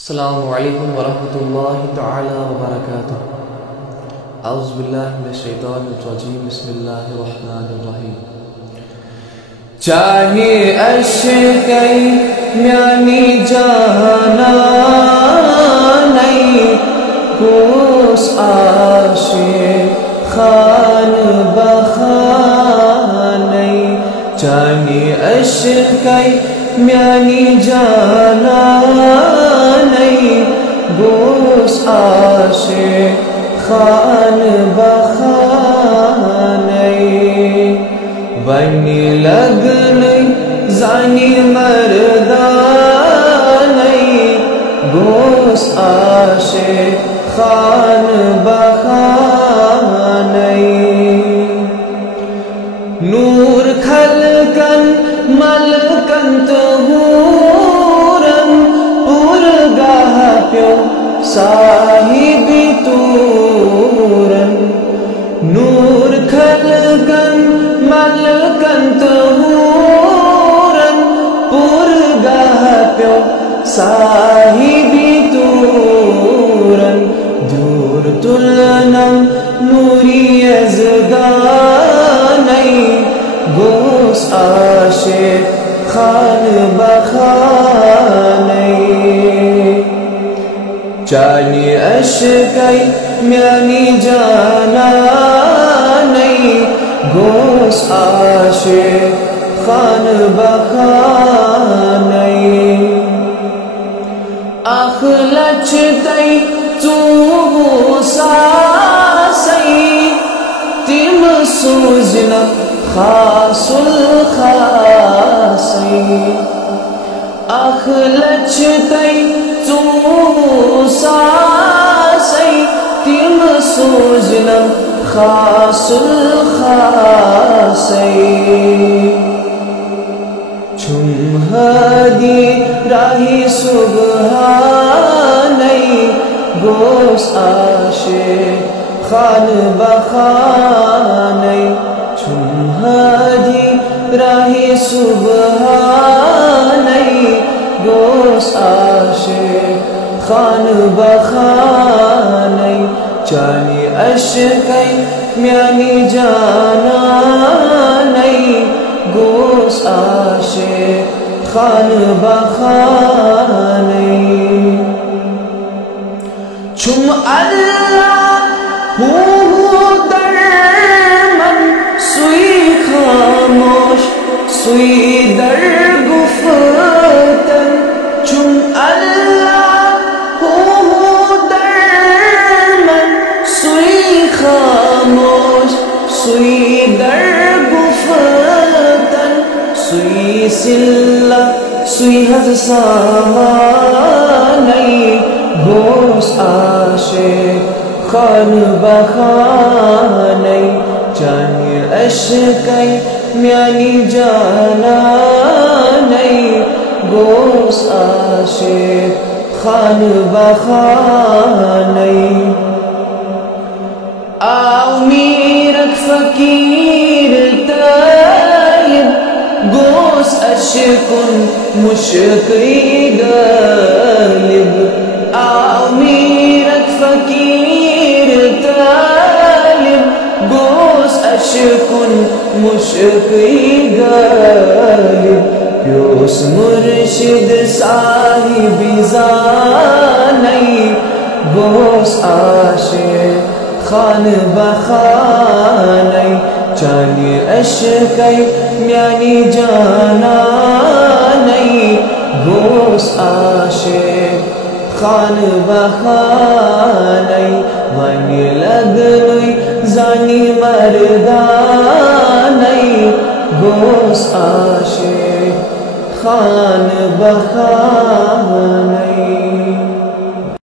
السلام علیکم ورحمۃ اللہ تعالی وبرکاتہ۔ اعوذ باللہ من الشیطان الرجیم، بسم اللہ الرحمن الرحیم۔ چاہے اشکئی میانی جانا نہیں، کوس عاشق خان بخانی، چاہے اشکئی میانی جانا نہیں، گوس عاشق خان بخانی، بنی لگنی زانی مردانی، گوس عاشق خان بخانی، نور خلقن ملکن تہورن، پرگاہ پیو صاحبی تورن، نور خلقن ملکن تہورن، پرگاہ پیو صاحبی تورن، دور تلنم نوری ازدانی، گوس عاشق خان بخانی، چانی اشکئی میانی جانا نہیں، گوس عاشق خان بخانی، اخلچتئی چوبو ساسی، تم سوزنا خاص الخاصی، اخلچتئی چوبو ساسی، تم سوزنا خاص الخاصی، چم ہدی راہی سبحانی، گوس عاشق خان بخانی، چم ہدی راہی سبحانی، گوس عاشق خان بخانی، چانی اشکئی میانی جانا نہیں، گوس عاشق خان بخانی، چم اللہ ہو در من سوئی خاموش، سوئی در گفتن، چم اللہ ہو در من سوئی خاموش، سوئی در گفتن، سوئی سلہ سوئی حد سامانی، گوس عاشق خان بخانی، چانی اشکئی میانی جانا نہیں، گوس عاشق خان بخانی، آو میرک فقیر طیب، گوس اشکن مشقی غالب، آو میرک فقیر طالب، گوس اشکن مشقی غالب، پیوس مرشد صاحبی زانی، گوس عاشق خان بخانی، چانی اشکئی میانی جانا نہیں، گوس عاشق خان بخانی، ونی لگنی زانی مردانی، گوس عاشق خان بخانی۔